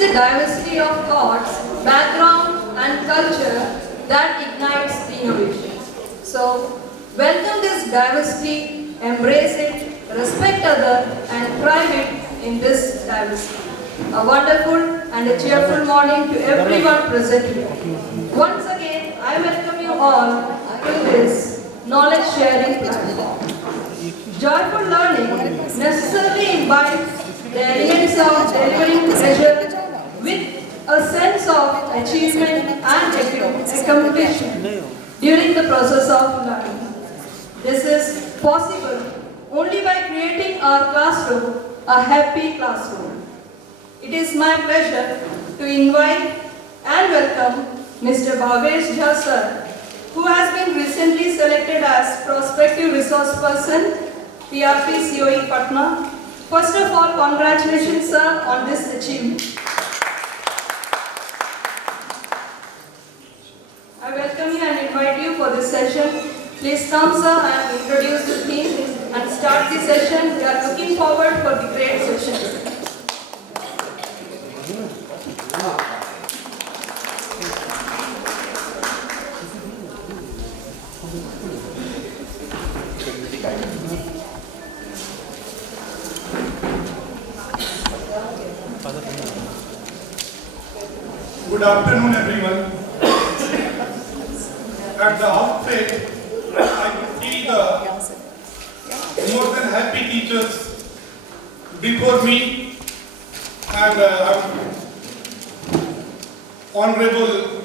the diversity of thoughts, background and culture that ignites the innovation. So, welcome this diversity, embrace it, respect others and thrive it in this diversity. A wonderful and a cheerful morning to everyone present here. Once again, I welcome you all to this knowledge sharing platform. Joyful learning necessarily imbibes the elements of delivering pleasure with a sense of achievement and accomplishment during the process of learning. This is possible only by creating our classroom a happy classroom. It is my pleasure to invite and welcome Mr. Bhavesh sir, who has been recently selected as Prospective Resource Person, PRP COE Patna. First of all, congratulations sir on this achievement. I welcome you and invite you for this session. Please come sir and introduce the theme and start the session. We are looking forward for the great session. Good afternoon, everyone. At the outset, I could see the more than happy teachers before me, and Honorable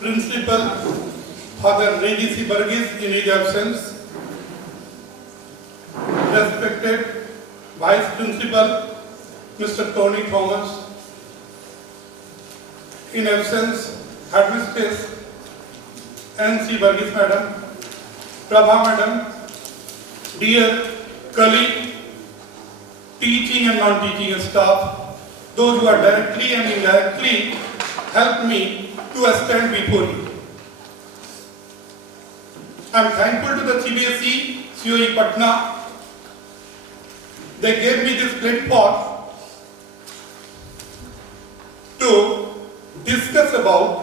Principal Father Regis Burgess in his absence, respected Vice Principal Mr. Tony Thomas, in absence, Headmistress N.C. Burgess Madam, Prabha Madam, dear colleague, teaching and non-teaching staff, those who are directly and indirectly helped me to stand before you. I am thankful to the CBSE COE Patna. They gave me this platform to discuss about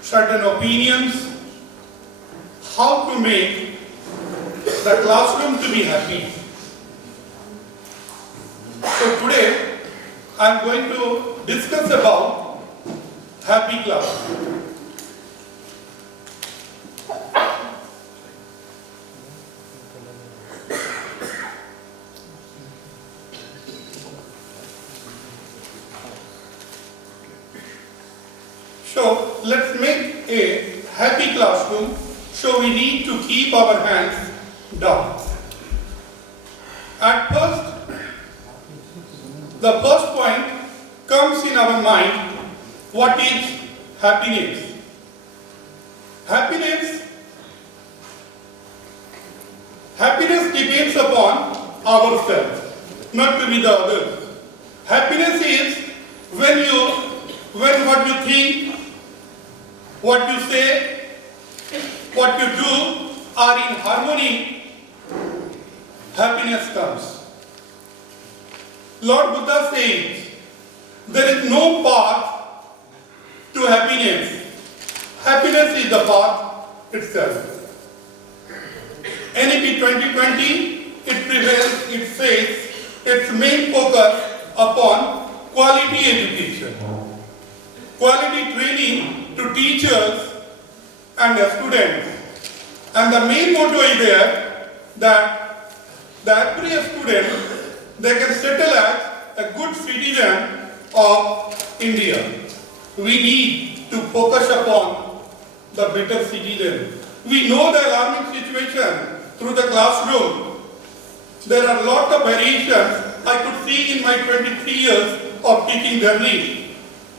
certain opinions, how to make the classroom to be happy. So today I am going to discuss about happy class. So let's make a happy classroom, so we need to keep our hands down. At first, the first point comes in our mind, what is happiness? Happiness depends upon ourselves, not to be the others. Happiness is when what you think, what you say, what you do are in harmony, happiness comes. Lord Buddha says, there is no path to happiness. Happiness is the path itself. NEP 2020, it prevails, it says, its main focus upon quality education, quality training to teachers and the students. And the main motto is there that every student, they can settle as a good citizen of India. We need to focus upon the better citizen. We know the alarming situation through the classroom. There are a lot of variations I could see in my 23 years of teaching journey.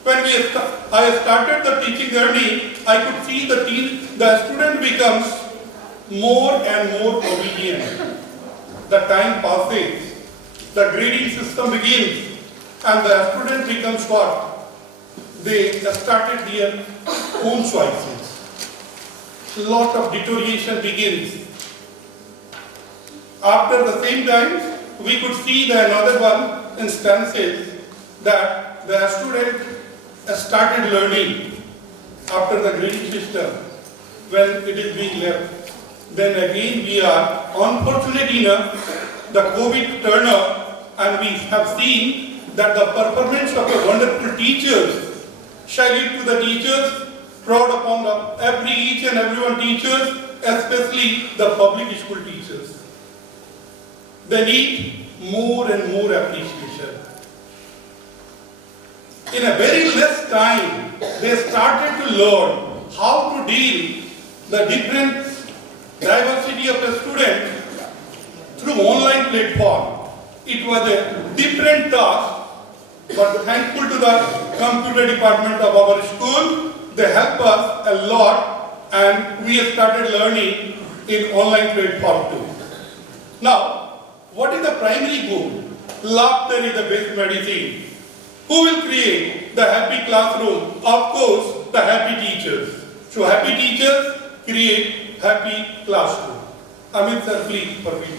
When I started the teaching journey, I could see the student becomes more and more obedient. The time passes, the grading system begins, and the student becomes what? They started their own choices. A lot of deterioration begins. After the same time, we could see the another one instances that the student started learning after the grading system when it is being left. Then again we are unfortunate enough, the COVID turned up and we have seen that the performance of the wonderful teachers shall lead to the teachers, proud upon each and everyone teachers, especially the public school teachers. They need more and more appreciation. In a very less time, they started to learn how to deal the different diversity of a student through online platform. It was a different task, but thankful to the computer department of our school, they help us a lot and we started learning in online platform too. Now, what is the primary goal? Laughter is the best medicine. Who will create the happy classroom? Of course, the happy teachers. So happy teachers create happy classroom. Amit sir, please permit you.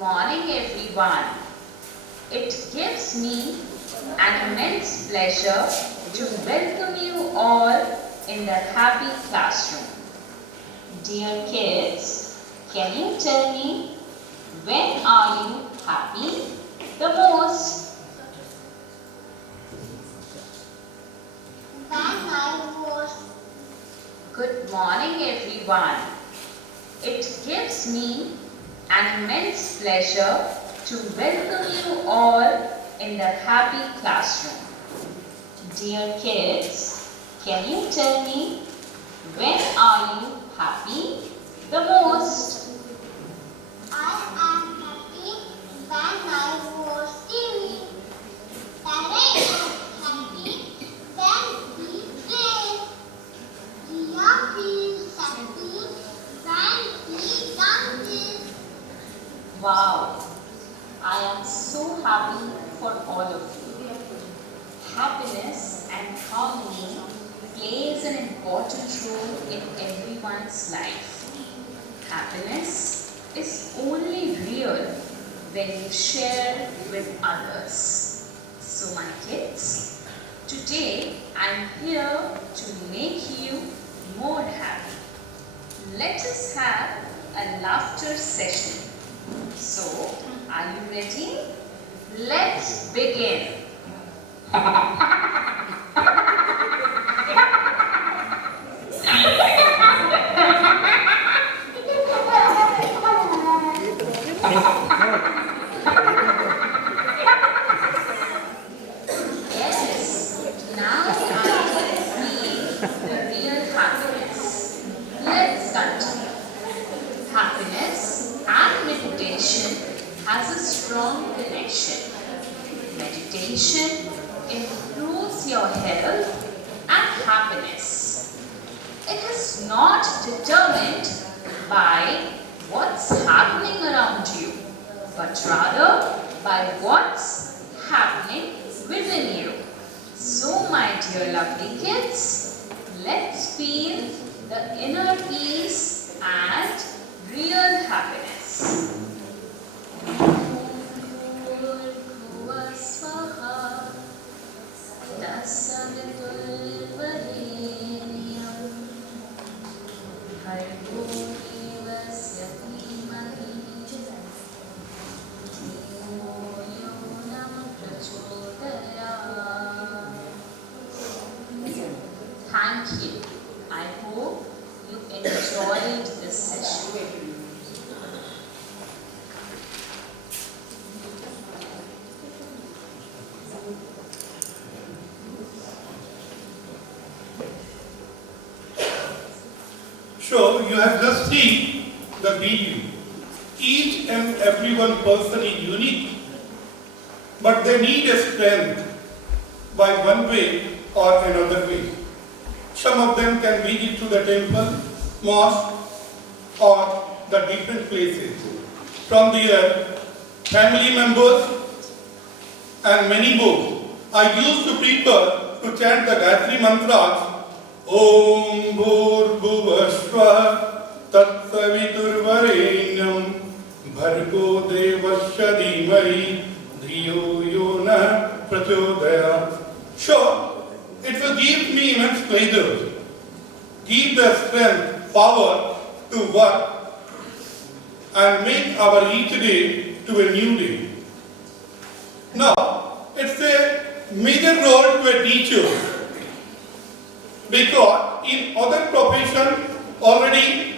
Morning everyone. It gives me an immense pleasure to welcome you all in the happy classroom. Dear kids, can you tell me, when are you happy the most? When I was. Good morning everyone. It gives me an immense pleasure to welcome you all in the happy classroom. Dear kids, can you tell me, when are you happy the most? I am happy when I was TV. Parents happy when we play. Ria feels happy when he dances. Wow, I am so happy for all of you. Happiness and harmony plays an important role in everyone's life. Happiness is only real when you share with others. So my kids, today I am here to make you more happy. Let us have a laughter session. So, are you ready? Let's begin. Yes, now I feel the real happiness. Let's continue. Happiness and meditation has a strong connection. Meditation improves your health and happiness. It is not determined by what's happening around you, but rather by what's happening within you. So, my dear lovely kids, let's feel the inner peace and real happiness. Thank you. I hope you enjoyed this session. So you have just seen the video. Each and every one person is unique, but they need a strength by one way or another way. Some of them can visit to the temple, mosque, or the different places. From there, family members, and many more. I used to prefer to chant the Gayatri mantras, Om Bhur Bhuvashva Tat Saviturvarenyam Bhargo Devasya Dhimahi Dhiyo Yona Prachodaya. Sure, it will give me immense pleasure, give the strength, power to work and make our each day to a new day. Now, it's a major role to a teacher because in other profession already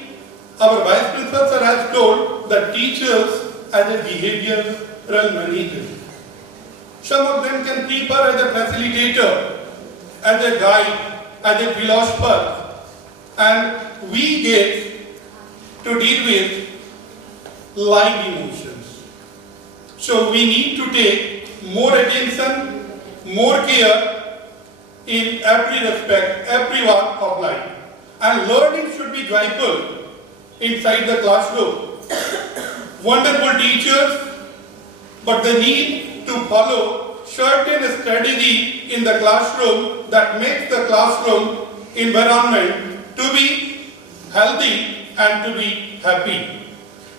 our Vice Principal sir has told that teachers as a behavioral manager. Some of them can prepare as a facilitator, as a guide, as a philosopher, and we get to deal with live emotions. So we need to take more attention, more care in every respect, every walk of life. And learning should be joyful inside the classroom. Wonderful teachers, but they need to follow certain strategy in the classroom that makes the classroom environment to be healthy and to be happy.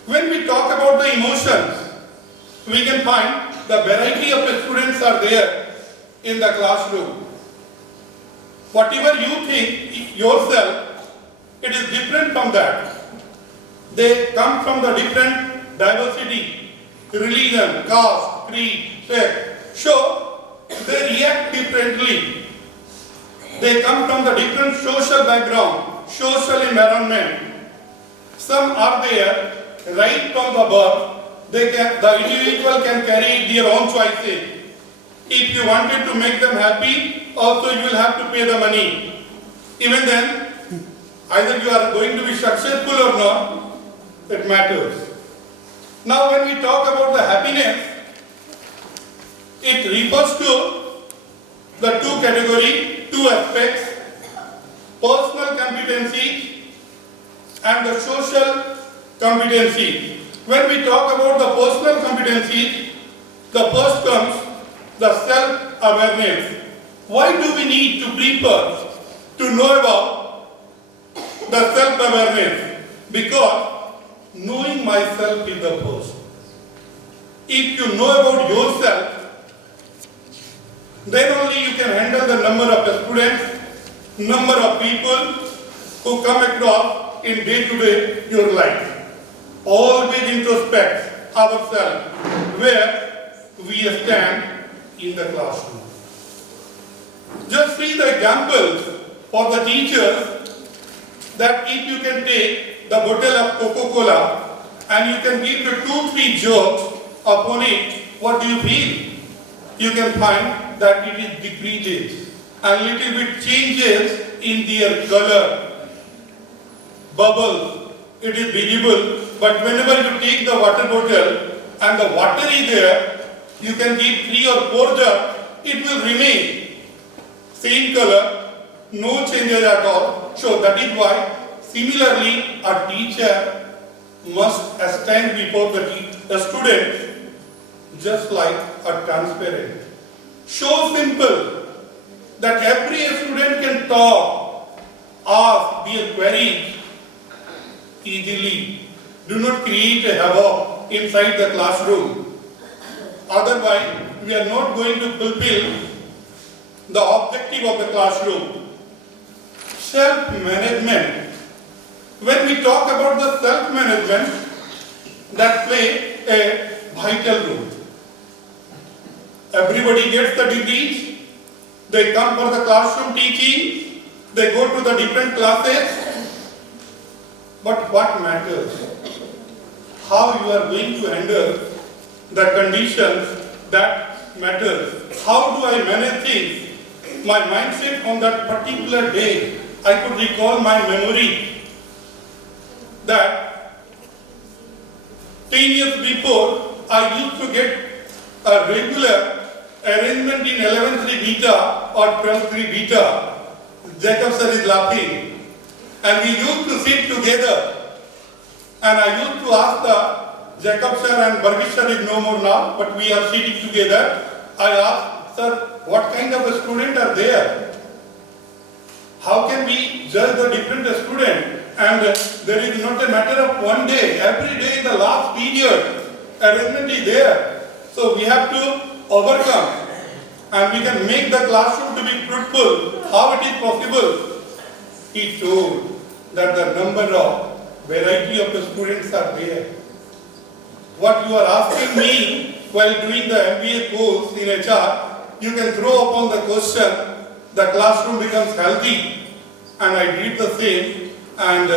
When we talk about the emotions, we can find the variety of the students are there in the classroom. Whatever you think yourself, it is different from that. They come from the different diversity, religion, caste, creed, sex. So, they react differently. They come from the different social background, social environment. Some are there right from the birth. The individual can carry their own choices. If you wanted to make them happy, also you will have to pay the money. Even then, either you are going to be successful or not, it matters. Now when we talk about the happiness, it refers to the two categories, two aspects, personal competency and the social competency. When we talk about the personal competency, the first comes the self-awareness. Why do we need to prepare to know about the self-awareness? Because knowing myself is the first. If you know about yourself, then only you can handle the number of students, number of people who come across in day-to-day your life. Always introspect ourselves where we stand in the classroom. Just see the examples for the teachers that if you can take the bottle of Coca-Cola and you can give the 2-3 jokes upon it, what do you feel? You can find that it is decreases and little bit changes in their color, bubbles, it is visible. But whenever you take the water bottle and the water is there, you can give 3 or 4 drops, it will remain same color, no changes at all. So that is why similarly a teacher must stand before the student just like a transparent. So simple that every student can talk, ask their queries easily. Do not create a havoc inside the classroom. Otherwise, we are not going to fulfill the objective of the classroom. Self-management. When we talk about the self-management, that play a vital role. Everybody gets the degrees, they come for the classroom teaching, they go to the different classes, but what matters? How you are going to handle the conditions that matters. How do I manage things? My mindset on that particular day, I could recall my memory that 10 years before I used to get a regular arrangement in 11th beta or 12th beta. Jacob sir is laughing. And we used to sit together and I used to ask the Jacob sir and Bhavesh sir is no more now, but we are sitting together. I asked, sir, what kind of a student are there? How can we judge the different student? And there is not a matter of one day. Every day in the last period, arrangement is there. So we have to overcome. And we can make the classroom to be fruitful. How it is possible? He told that the number of variety of the students are there. What you are asking me while doing the MBA course in HR, you can throw upon the question, the classroom becomes healthy. And I did the same, and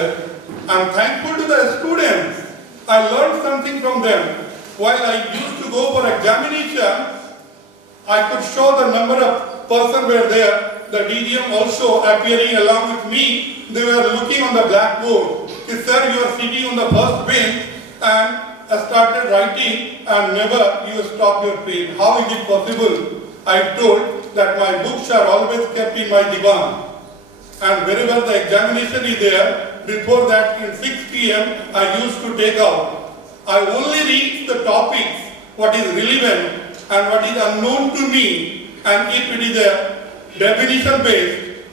I'm thankful to the students. I learned something from them. While I used to go for examination, I could show the number of persons were there. The DGM also appearing along with me. They were looking on the blackboard. He said, you are sitting on the first bench and started writing and never you stop your pen. How is it possible? I told that my books are always kept in my divan. And wherever the examination is there, before that in 6 p.m. I used to take out. I only read the topics, what is relevant and what is unknown to me, and if it is a definition based,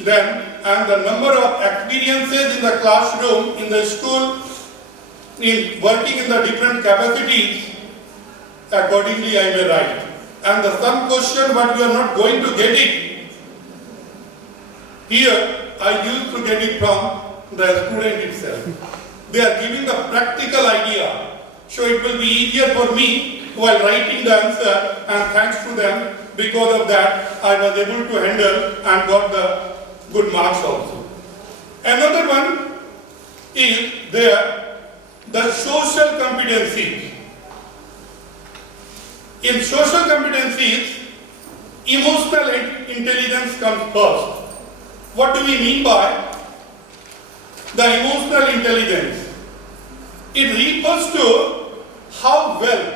then and the number of experiences in the classroom, in the school, in working in the different capacities, accordingly I may write. And the some question what you are not going to get it, here I used to get it from the student itself. They are giving the practical idea, so it will be easier for me while writing the answer, and thanks to them, because of that I was able to handle and got the good marks also. Another one is there, the social competencies. In social competencies, emotional intelligence comes first. What do we mean by the emotional intelligence? It refers to how well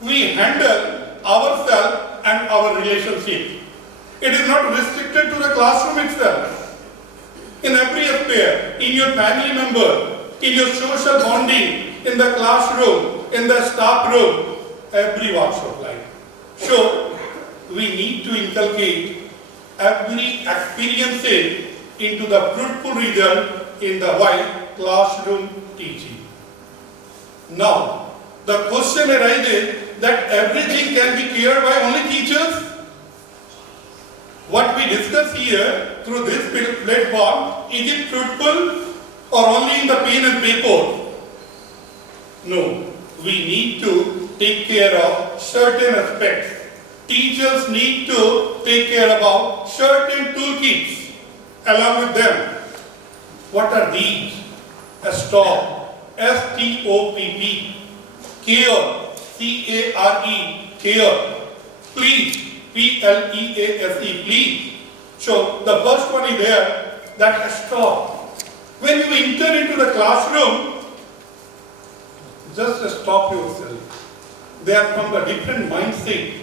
we handle ourselves and our relationship. It is not restricted to the classroom itself. In every affair, in your family member, in your social bonding, in the classroom, in the staff room, every walks of life. So, we need to inculcate every experience into the fruitful result in the while classroom teaching. Now, the question arises that everything can be cleared by only teachers. What we discuss here through this platform, is it fruitful or only in the pen and paper? No, we need to take care of certain aspects. Teachers need to take care about certain toolkits along with them. What are these? Stop, S-T-O-P-P, care, C-A-R-E, care, please, P-L-E-A-S-E, please. So the first one is there, that stop. When you enter into the classroom, just stop yourself. They are from a different mindset.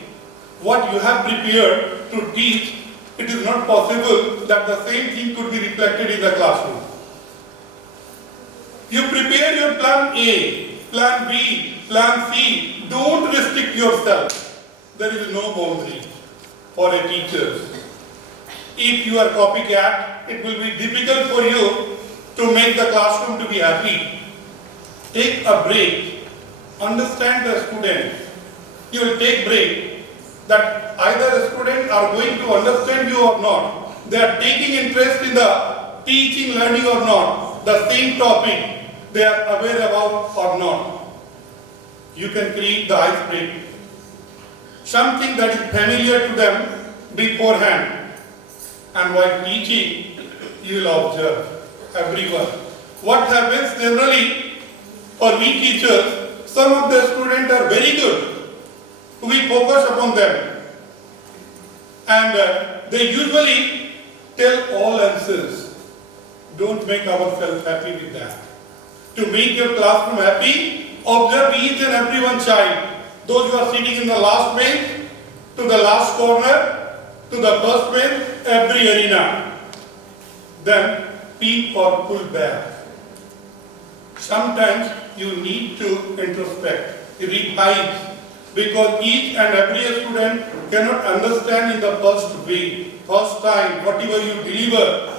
What you have prepared to teach, it is not possible that the same thing could be reflected in the classroom. You prepare your plan A, plan B, plan C. Don't restrict yourself. There is no boundary for a teacher. If you are copycat, it will be difficult for you to make the classroom to be happy. Take a break. Understand the student. You will take break. That either the students are going to understand you or not. They are taking interest in the teaching, learning or not. The same topic they are aware about or not. You can create the ice break. Something that is familiar to them beforehand. And while teaching, you will observe everyone. What happens generally for we teachers, some of the students are very good. We focus upon them, and they usually tell all answers. Don't make ourselves happy with that. To make your classroom happy, observe each and every one child. Those who are sitting in the last bench, to the last corner, to the first bench, every arena. Then peep or pull back. Sometimes you need to introspect, revise, because each and every student cannot understand in the first way, first time, whatever you deliver.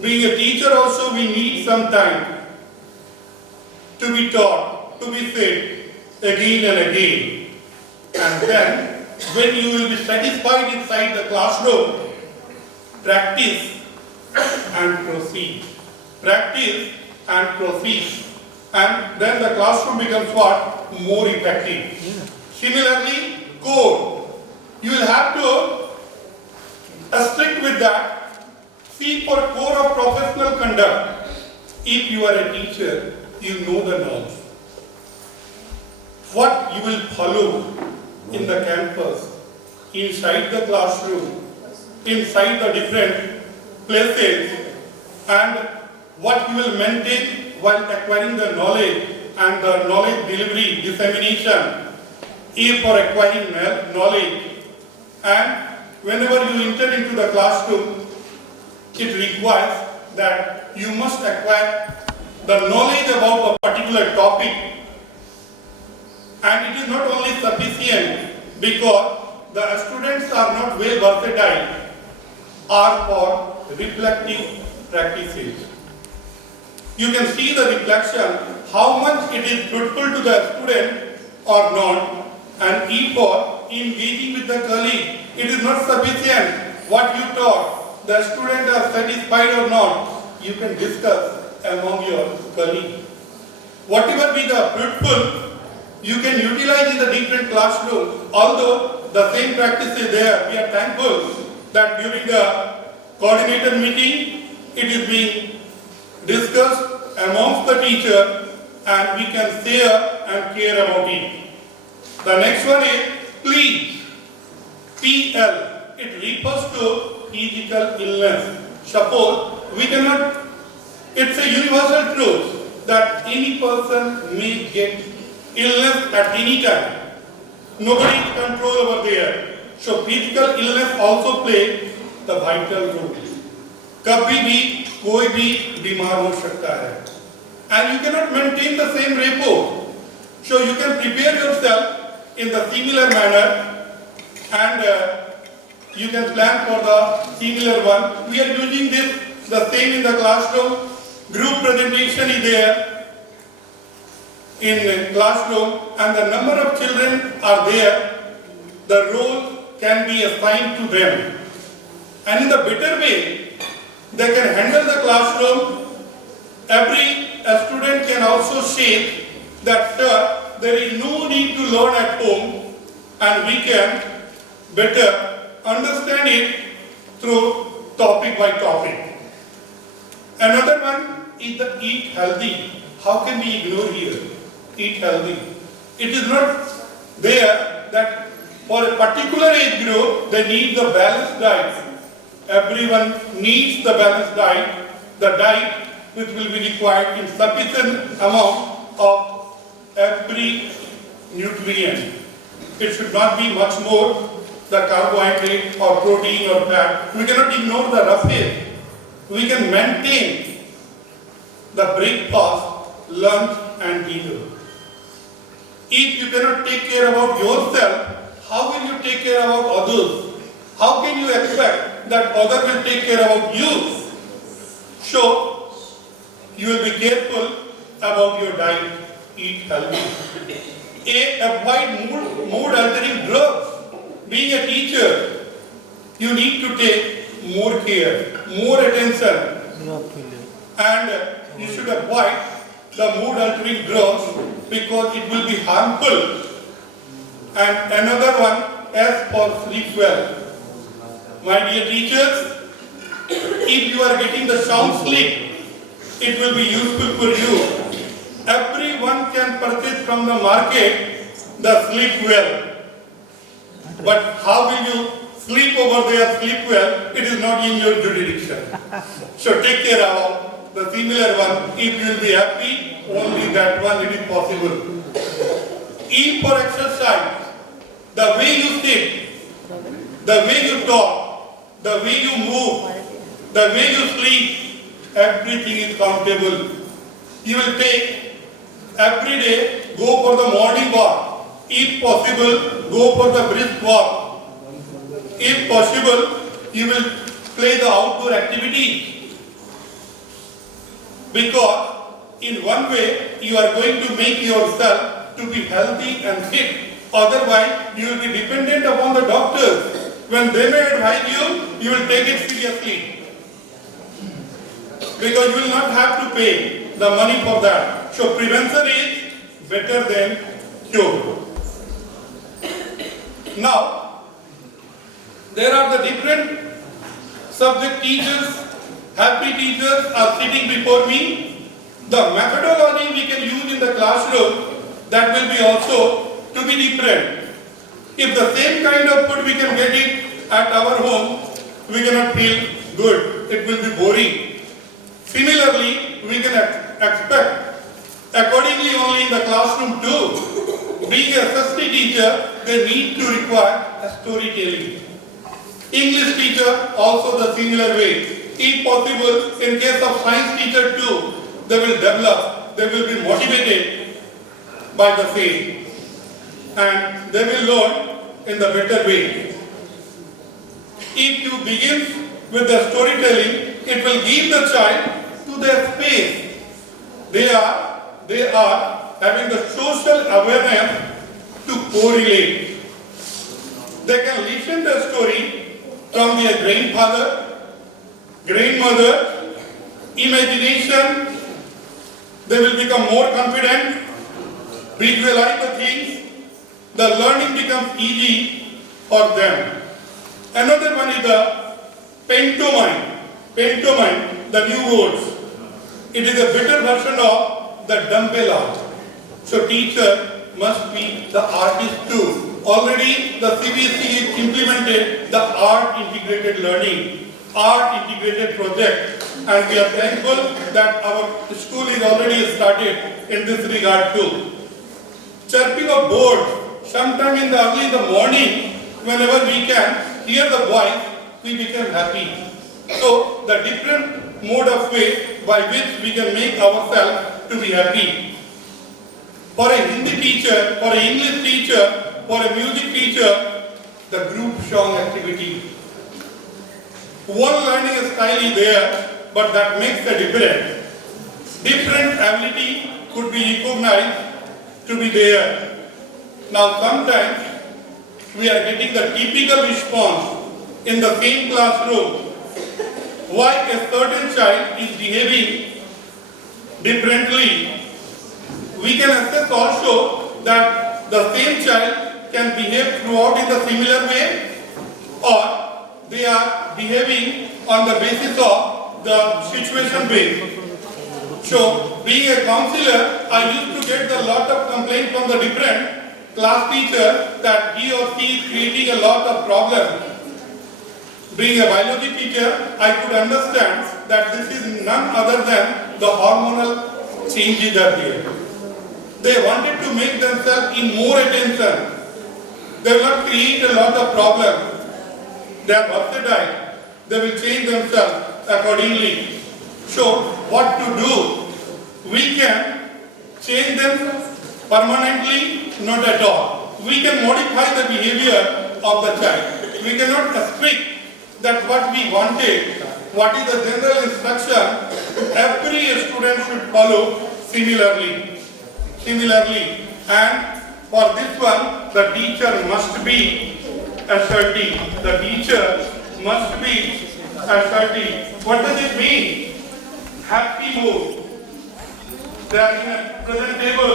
Being a teacher also, we need some time to be taught, to be said again and again. And then, when you will be satisfied inside the classroom, practice and proceed. Practice and proceed. And then the classroom becomes what? More effective. Similarly, code. You will have to stick with that. See for core of professional conduct. If you are a teacher, you know the norms. What you will follow in the campus, inside the classroom, inside the different places, and what you will maintain while acquiring the knowledge and the knowledge delivery, dissemination, is for acquiring knowledge. And whenever you enter into the classroom, it requires that you must acquire the knowledge about a particular topic. And it is not only sufficient because the students are not well versatile, are for reflective practices. You can see the reflection, how much it is fruitful to the student or not, and if for engaging with the colleague, it is not sufficient what you taught. The students are satisfied or not, you can discuss among your colleagues. Whatever be the fruitful, you can utilize in the different classrooms. Although the same practice is there, we are thankful that during the coordinator meeting, it is being discussed amongst the teacher and we can share and care about it. The next one is please. PL. It refers to physical illness. Suppose we cannot, it's a universal truth that any person may get illness at any time. Nobody is control over there. So physical illness also play the vital role. कभी भी कोई भी बीमार हो सकता है. And you cannot maintain the same rapport. So you can prepare yourself in the similar manner and you can plan for the similar one. We are using this the same in the classroom. Group presentation is there in the classroom and the number of children are there. The role can be assigned to them. And in the better way, they can handle the classroom. Every student can also say that there is no need to learn at home and we can better understand it through topic by topic. Another one is the eat healthy. How can we ignore here? Eat healthy. It is not there that for a particular age group they need the balanced diet. Everyone needs the balanced diet, the diet which will be required in sufficient amount of every nutrient. It should not be much more the carbohydrate or protein or fat. We cannot ignore the roughage. We can maintain the breakfast, lunch and dinner. If you cannot take care about yourself, how will you take care about others? How can you expect that others will take care about you? So, you will be careful about your diet. Eat healthy. Avoid mood-altering drugs. Being a teacher, you need to take more care, more attention. And you should avoid the mood-altering drugs because it will be harmful. And another one, as for sleep well. My dear teachers, if you are getting the sound sleep, it will be useful for you. Everyone can purchase from the market the sleep well. But how will you sleep over there, sleep well? It is not in your jurisdiction. So take care of the similar one. If you will be happy, only that one it is possible. Eat for exercise. The way you sit, the way you talk, the way you move, the way you sleep, everything is countable. You will take every day go for the morning walk. If possible, go for the brisk walk. If possible, you will play the outdoor activity. Because in one way, you are going to make yourself to be healthy and fit. Otherwise, you will be dependent upon the doctors. When they may advise you, you will take it seriously. Because you will not have to pay the money for that. So prevention is better than cure. Now, there are the different subject teachers, happy teachers are sitting before me. The methodology we can use in the classroom, that will be also to be different. If the same kind of food we can get it at our home, we cannot feel good. It will be boring. Similarly, we can expect accordingly only in the classroom too. Being a SST teacher, they need to require a storytelling. English teacher also the similar way. If possible, in case of science teacher too, they will develop, they will be motivated by the same. And they will learn in the better way. If you begin with the storytelling, it will give the child to their space. They are having the social awareness to correlate. They can listen to a story from their grandfather, grandmother, imagination. They will become more confident, visualize the things. The learning becomes easy for them. Another one is the pantomime. Pantomime, the new words. It is a better version of the dumbbell art. So teacher must be the artist too. Already the CBSE implemented the art integrated learning, art integrated project, and we are thankful that our school is already started in this regard too. Chirping of birds. Sometime in the morning, whenever we can hear the voice, we become happy. So the different mode of way by which we can make ourselves to be happy. For a Hindi teacher, for an English teacher, for a music teacher, the group song activity. One learning style is there, but that makes a difference. Different ability could be recognized to be there. Now sometimes we are getting the typical response in the same classroom. Why a certain child is behaving differently. We can assess also that the same child can behave throughout in the similar way, or they are behaving on the basis of the situation based. So being a counselor, I used to get a lot of complaints from the different class teacher that he or she is creating a lot of problems. Being a biology teacher, I could understand that this is none other than the hormonal changes are there. They wanted to make themselves in more attention. They will not create a lot of problems. They are versatile. They will change themselves accordingly. So, what to do? We can change them permanently, not at all. We can modify the behavior of the child. We cannot restrict that what we wanted, what is the general instruction, every student should follow similarly. And for this one, the teacher must be assertive. The teacher must be assertive. What does it mean? Happy mood. They are in a present table.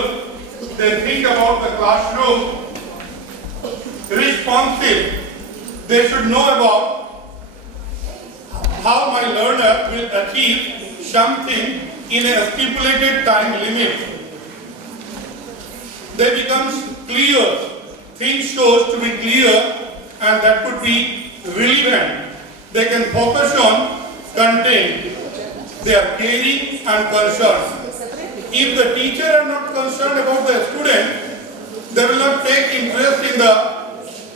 They think about the classroom. Responsive. They should know about how my learner will achieve something in a stipulated time limit. They become clear. Things shows to be clear, and that could be relevant. They can focus on content. They are caring and concerned. If the teacher are not concerned about the student, they will not take interest in the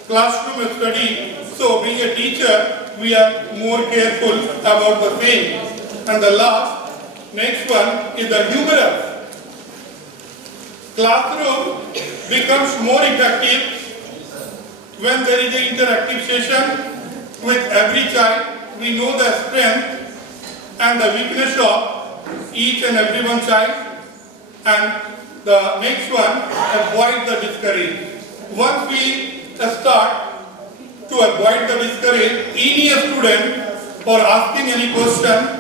classroom study. So being a teacher, we are more careful about the thing. And the next one is the humorous. Classroom becomes more effective when there is an interactive session with every child. We know the strength and the weakness of each and every one child. And the next one, avoid the discourage. Once we start to avoid the discourage, any student for asking any question,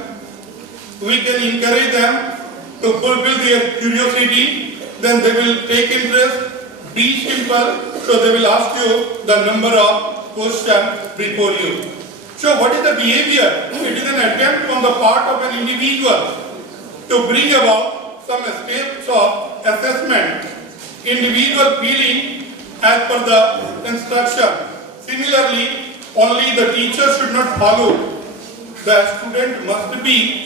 we can encourage them to fulfill their curiosity, then they will take interest. Be simple, so they will ask you the number of questions before you. So what is the behavior? It is an attempt on the part of an individual to bring about some steps of assessment, individual feeling as per the instruction. Similarly, only the teacher should not follow. The student must be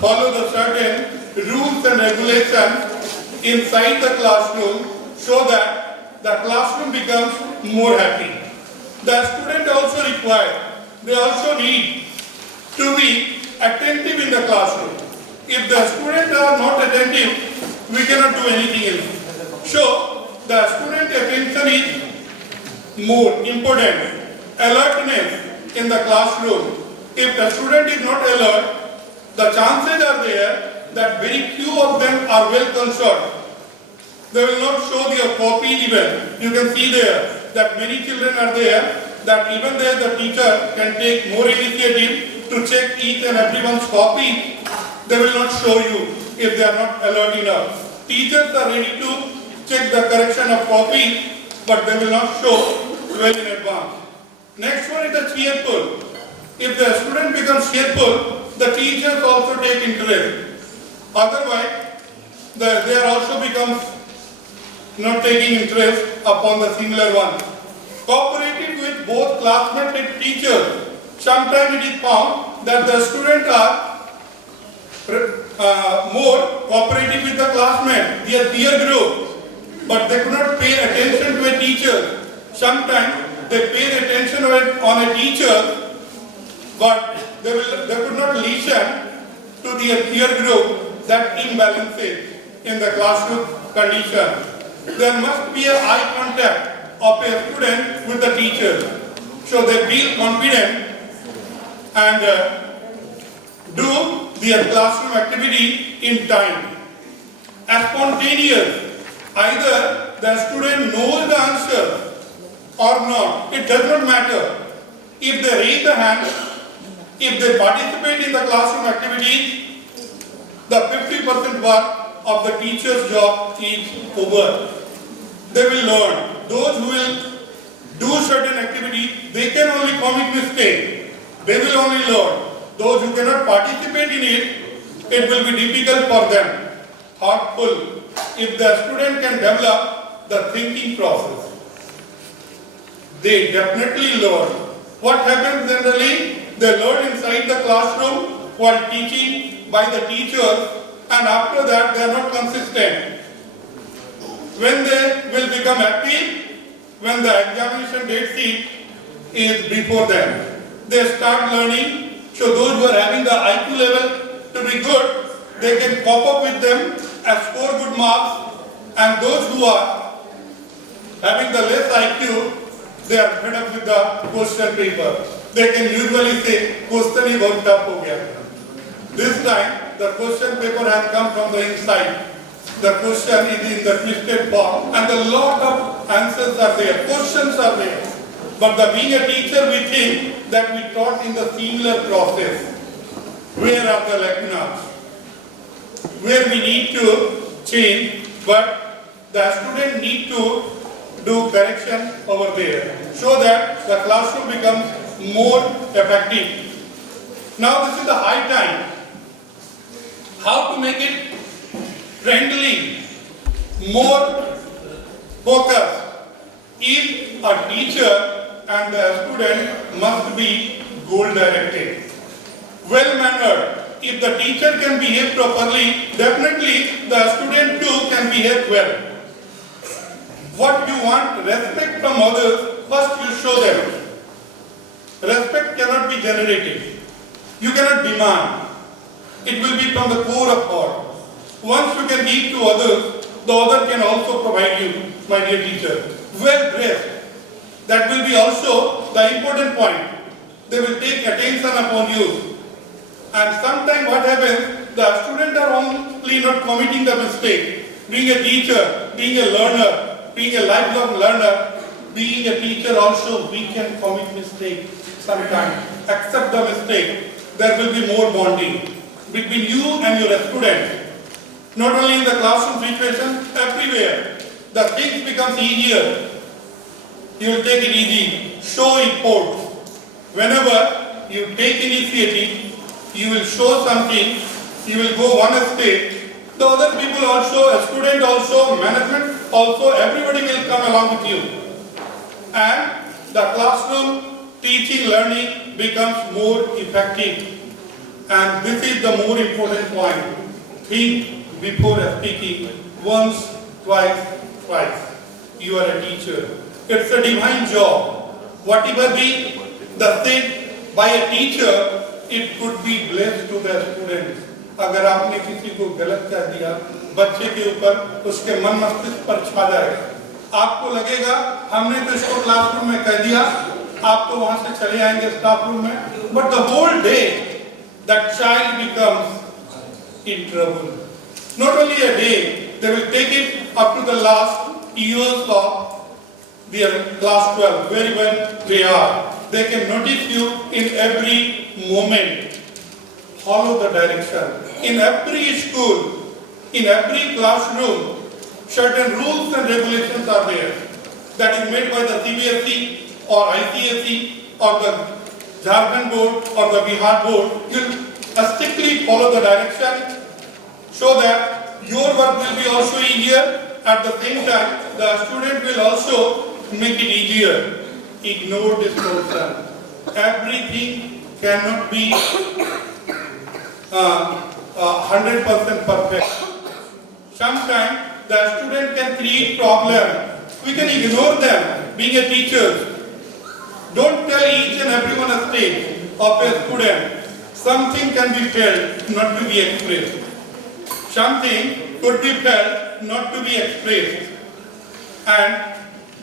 follow the certain rules and regulations inside the classroom so that the classroom becomes more happy. The student also they also need to be attentive in the classroom. If the students are not attentive, we cannot do anything else. So, the student attention is more important. Alertness in the classroom. If the student is not alert, the chances are there that very few of them are well concerned. They will not show their copy even. You can see there that many children are there, that even there the teacher can take more initiative to check each and everyone's copy. They will not show you if they are not alert enough. Teachers are ready to check the correction of copy, but they will not show well in advance. Next one is the cheerful. If the student becomes cheerful, the teachers also take interest. Otherwise, they are also becomes not taking interest upon the similar one. Cooperative with both classmates and teachers. Sometimes it is found that the students are more cooperative with the classmates, their peer group, but they could not pay attention to a teacher. Sometimes they pay attention on a teacher, but they could not listen to their peer group. That imbalances in the classroom condition. There must be an eye contact of a student with the teacher, so they feel confident and do their classroom activity in time. Spontaneous. Either the student knows the answer or not. It does not matter. If they raise the hand, if they participate in the classroom activities, the 50% work of the teacher's job is over. They will learn. Those who will do certain activity, they can only commit mistake. They will only learn. Those who cannot participate in it, it will be difficult for them. Thoughtful. If the student can develop the thinking process, they definitely learn. What happens generally? They learn inside the classroom while teaching by the teachers, and after that they are not consistent. When they will become active, when the examination date sheet is before them, they start learning. So those who are having the IQ level to be good, they can cope up with them and score good marks, and those who are having the less IQ, they are fed up with the question paper. They can usually say, question is बहुत tough हो गया. This time, the question paper has come from the inside. The question is in the twisted form, and a lot of answers are there, questions are there. But being a teacher, we think that we taught in the similar process. Where are the lacunas? Where we need to change, but the student need to do correction over there, so that the classroom becomes more effective. Now this is the high time. How to make it friendly, more focused. If a teacher and the student must be goal-directed, well-mannered. If the teacher can behave properly, definitely the student too can behave well. What you want, respect from others, first you show them. Respect cannot be generated. You cannot demand. It will be from the core of heart. Once you can give to others, the other can also provide you, my dear teacher. Well dressed. That will be also the important point. They will take attention upon you. And sometimes what happens, the students are only not committing the mistake. Being a teacher, being a learner, being a lifelong learner, being a teacher also, we can commit mistake sometimes. Accept the mistake. There will be more bonding between you and your student. Not only in the classroom situation, everywhere. The things becomes easier. You will take it easy. Show import. Whenever you take initiative, you will show something, you will go one step. The other people also, a student also, management also, everybody will come along with you. And the classroom teaching, learning becomes more effective. And this is the more important point. Think before speaking once, twice, thrice. You are a teacher. It's a divine job. Whatever be the thing by a teacher, it could be blessed to the student. अगर आपने किसी को गलत कह दिया बच्चे के ऊपर, उसके मन मस्तिष्क पर छा जाएगा। आपको लगेगा हमने तो इसको क्लासरूम में कह दिया, आप तो वहां से चले आएंगे स्टाफ रूम में, but the whole day that child becomes in trouble. Not only a day, they will take it up to the last years of their class 12, very well they are. They can notice you in every moment. Follow the direction. In every school, in every classroom, certain rules and regulations are there. That is made by the CBSE or ICSE or the Jharkhand board or the Bihar board. You strictly follow the direction so that your work will be also easier. At the same time, the student will also make it easier. Ignore this portion. Everything cannot be 100% perfect. Sometimes the student can create problem. We can ignore them. Being a teacher, don't tell each and everyone a stage of a student. Something can be felt, not to be expressed. Something could be felt, not to be expressed. And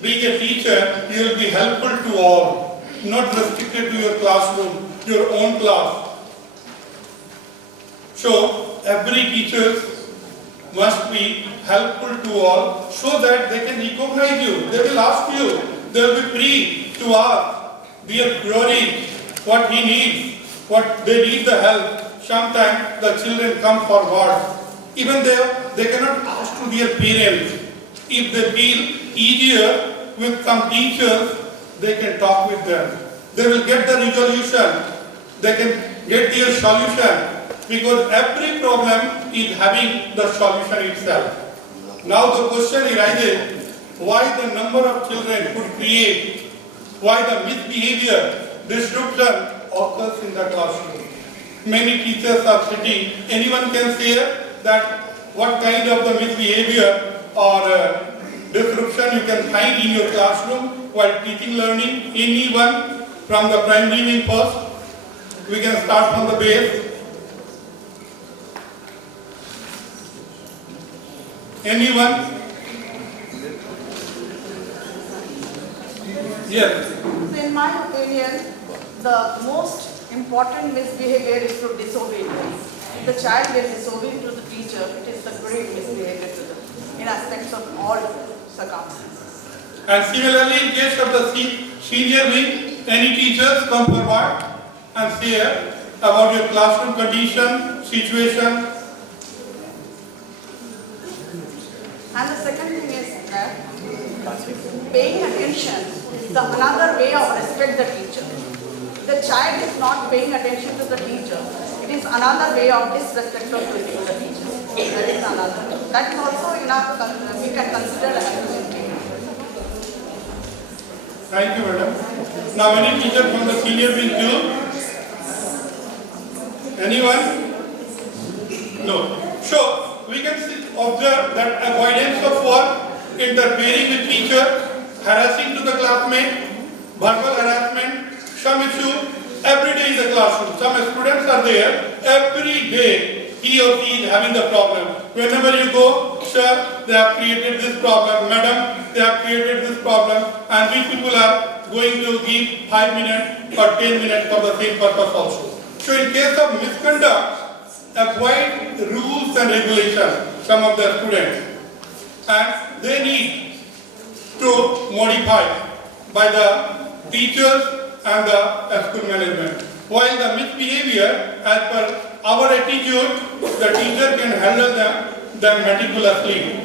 being a teacher, you will be helpful to all, not restricted to your classroom, your own class. So, every teacher must be helpful to all so that they can recognize you. They will ask you, they will be free to ask their queries, what he needs, what they need the help. Sometimes the children come forward. Even they cannot ask to their parents. If they feel easier with some teachers, they can talk with them. They will get the resolution. They can get their solution. Because every problem is having the solution itself. Now the question arises, why the number of children could create, why the misbehavior, disruption occurs in the classroom. Many teachers are sitting, anyone can say that what kind of the misbehavior or disruption you can find in your classroom while teaching learning. Anyone from the primary wing first, we can start from the base. Anyone? Yes. So in my opinion, the most important misbehavior is to disobedience. If the child is disobedient to the teacher, it is a great misbehavior to them in aspects of all circumstances. And similarly, in case of the senior wing, any teachers come forward and say about your classroom condition, situation. And the second thing is that paying attention is another way of respect the teacher. The child is not paying attention to the teacher. It is another way of disrespect of the teacher. That is another. That is also enough. We can consider as a mistake. Thank you, madam. Now, any teacher from the senior wing too? Anyone? No. So, we can observe that avoidance of work, interfering with teacher, harassing to the classmate, verbal harassment, some issue every day in the classroom. Some students are there, every day he or she is having the problem. Whenever you go, sir, they have created this problem, madam, they have created this problem, and we people are going to give 5 minutes or 10 minutes for the same purpose also. So in case of misconduct, avoid rules and regulations, some of the students, and they need to modify by the teachers and the school management. While the misbehavior, as per our attitude, the teacher can handle them meticulously.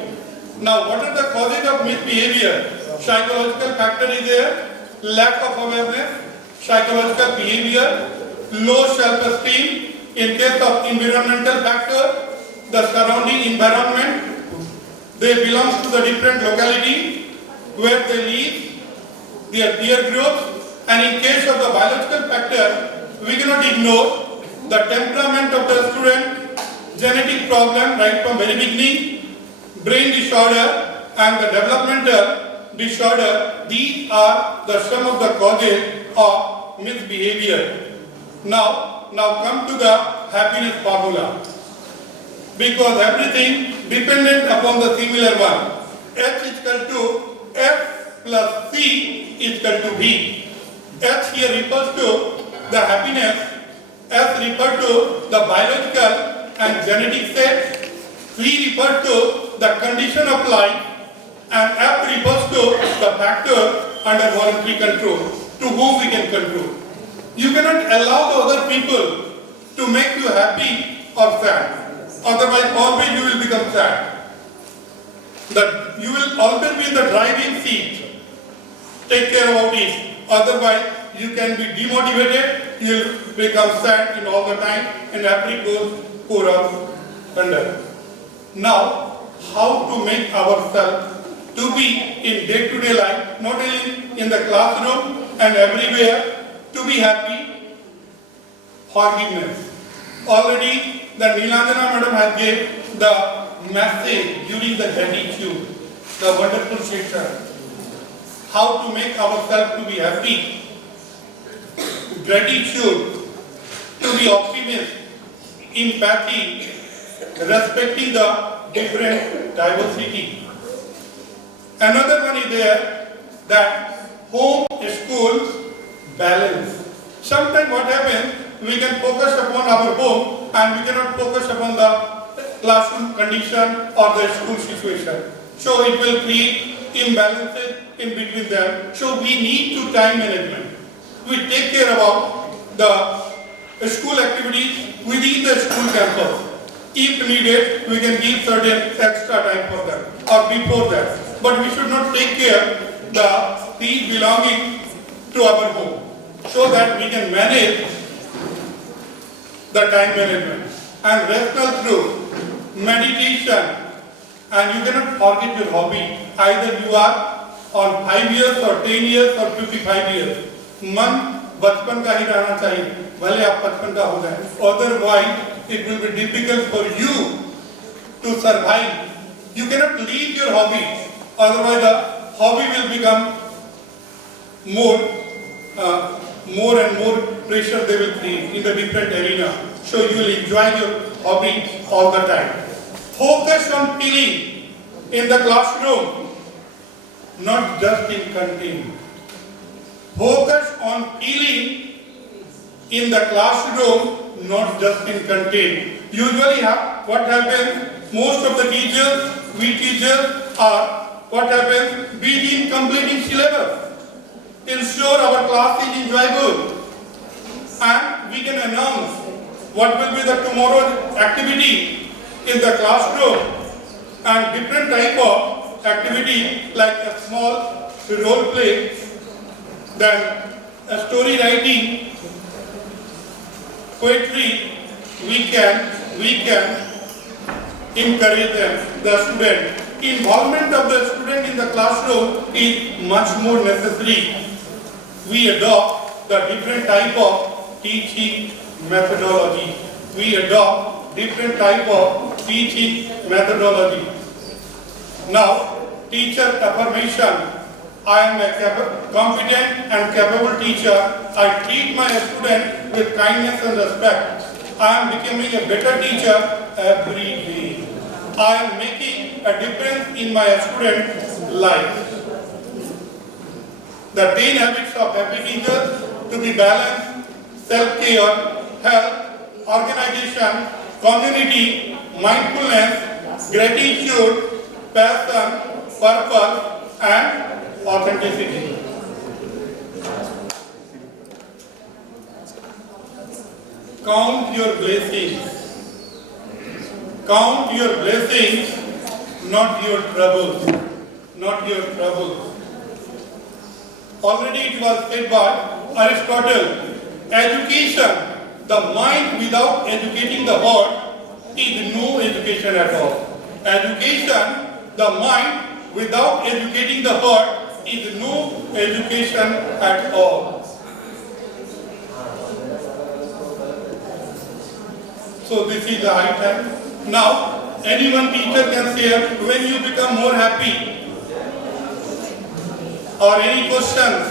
Now, what are the causes of misbehavior? Psychological factor is there, lack of awareness, psychological behavior, low self-esteem. In case of environmental factor, the surrounding environment, they belong to the different locality where they live, their peer groups, and in case of the biological factor, we cannot ignore the temperament of the student, genetic problem right from very beginning, brain disorder and the developmental disorder. These are the some of the causes of misbehavior. Now come to the happiness formula, because everything dependent upon the similar one. H is equal to F plus C is equal to V. H here refers to the happiness, S refers to the biological and genetic state, V refers to the condition of life, and F refers to the factor under voluntary control, to whom we can control. You cannot allow the other people to make you happy or sad. Otherwise, always you will become sad. That you will always be in the driving seat. Take care about it. Otherwise, you can be demotivated. You will become sad in all the time, and every goes pour out under. Now, how to make ourselves to be in day-to-day life, not only in the classroom and everywhere, to be happy? Forgiveness. Already the Nilanjana madam has gave the message during the gratitude, the wonderful session. How to make ourselves to be happy? Gratitude, to be optimist, empathy, respecting the different diversity. Another one is there, that home, school, balance. Sometimes what happens, we can focus upon our home and we cannot focus upon the classroom condition or the school situation. So it will create imbalances in between them. So we need to time management. We take care about the school activities within the school campus. If needed, we can give certain extra time for them or before that. But we should not take care the things belonging to our home, so that we can manage the time management. And rational truth, meditation, and you cannot forget your hobby. Either you are on 5 years or 10 years or 55 years. मन बचपन का ही रहना चाहिए, भले आप 55 का हो जाए. Otherwise, it will be difficult for you to survive. You cannot leave your hobby. Otherwise, the hobby will become more and more pressure they will create in the different arena. So you will enjoy your hobby all the time. Focus on feeling in the classroom, not just in content. Focus on feeling in the classroom, not just in content. Usually what happens, most of the teachers, we teachers are, what happens, busy in completing syllabus. Ensure our class is enjoyable, and we can announce what will be the tomorrow's activity in the classroom, and different type of activity like a small role play, then a story writing, poetry. We can encourage them, the student. Involvement of the student in the classroom is much more necessary. We adopt the different type of teaching methodology. Now, teacher affirmation. I am a competent and capable teacher. I treat my student with kindness and respect. I am becoming a better teacher every day. I am making a difference in my student's life. The 10 habits of happy teachers to be balanced, self-care, health, organization, community, mindfulness, gratitude, passion, purpose, and authenticity. Count your blessings. Count your blessings, not your troubles. Not your troubles. Already it was said by Aristotle, education, the mind without educating the heart is no education at all. Education, the mind without educating the heart is no education at all. So this is the high time. Now, any one teacher can share when you become more happy. Or any questions?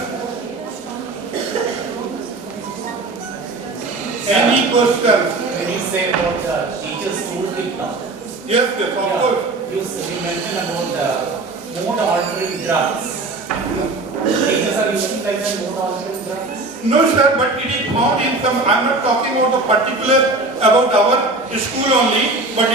Any questions? When you say about the teacher's school trip now, Yes, of course. you mentioned about the mood altering drugs. Teachers are using like the mood altering drugs. No, sir, but it is found in some. I'm not talking about the particular about our school only, but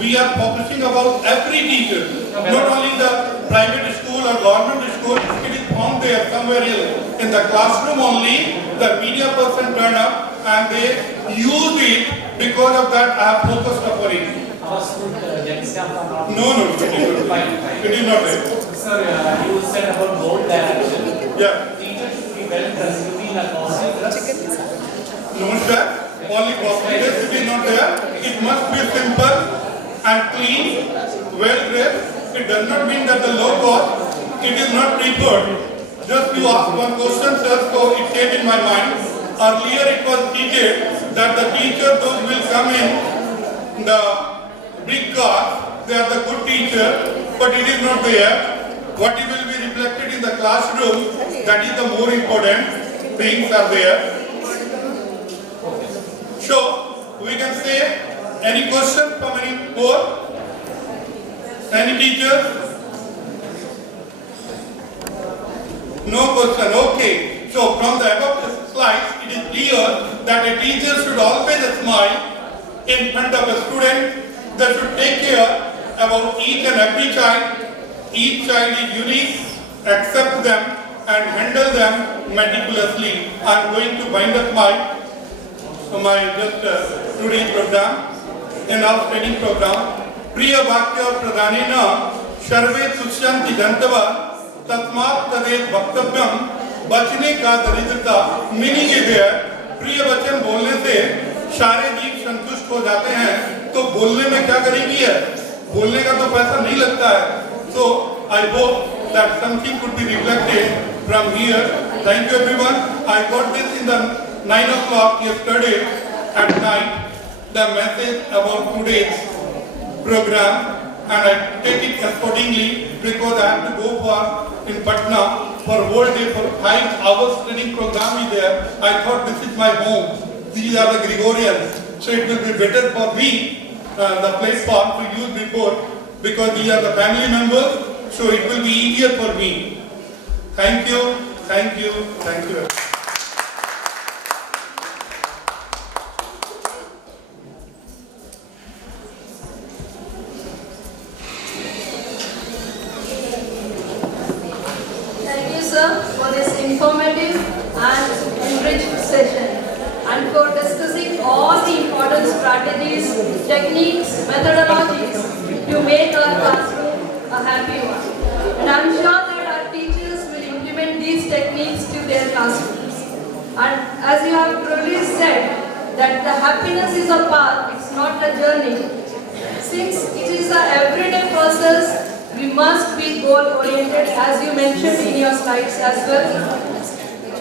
we are focusing about every teacher, not only the private school or government school. It is found there somewhere else in the classroom only. The media person turn up and they use it. Because of that, I have focused upon it. Our school gents are not. No, it is not. Fine. It is not there. Sir, you said about goal direction. Yeah. Teachers should be well dressed to be in a costume dress. No, sir. Only cosmetics it is not there. It must be simple and clean, well dressed. It does not mean that the low cost. It is not preferred. Just you ask one question, sir, so it came in my mind. Earlier it was stated that the teacher those will come in the big cars, they are the good teacher, but it is not there. What it will be reflected in the classroom, that is the more important things are there. So, we can say, any question from any board? Any teacher? No question, okay. So, from the above slides, it is clear that a teacher should always smile in front of a student. They should take care about each and every child. Each child is unique, accept them and handle them meticulously. I am going to wind up my today's program, in our training program. Priya Vakya Pradhanena Sharve Tushyanti Jantava Tatmat Tadet Bhaktavyam बचने का दरिद्रता meaning is there. प्रिय वचन बोलने से सारे जीव संतुष्ट हो जाते हैं. तो बोलने में क्या गरीबी है? बोलने का तो पैसा नहीं लगता है. So I hope that something could be reflected from here. Thank you everyone. I got this in the 9 o'clock yesterday at night, the message about today's program, and I take it accordingly because I have to go for in Patna for whole day for 5 hours training program is there. I thought this is my home. These are the Gregorians, so it will be better for me the platform to use before because these are the family members. So it will be easier for me. Thank you, thank you, thank you. For this informative and enriched session and for discussing all the important strategies, techniques, methodologies to make our classroom a happy one. And I am sure that our teachers will implement these techniques to their classrooms. And as you have truly said, that the happiness is a path, it's not a journey. Since it is an everyday process, we must be goal-oriented as you mentioned in your slides as well.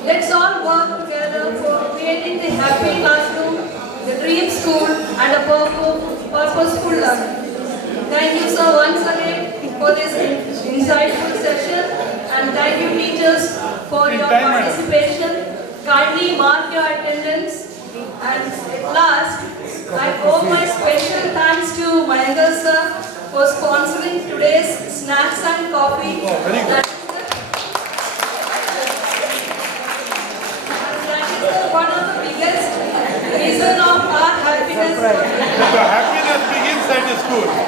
Let's all work together for creating the happy classroom, the dream school and a purposeful learning. Thank you sir once again for this insightful session and thank you teachers for your participation. Kindly mark your attendance and at last I owe my special thanks to Mahendra sir for sponsoring today's snacks and coffee. That is one of the biggest reason of our happiness. The happiness begins at the school.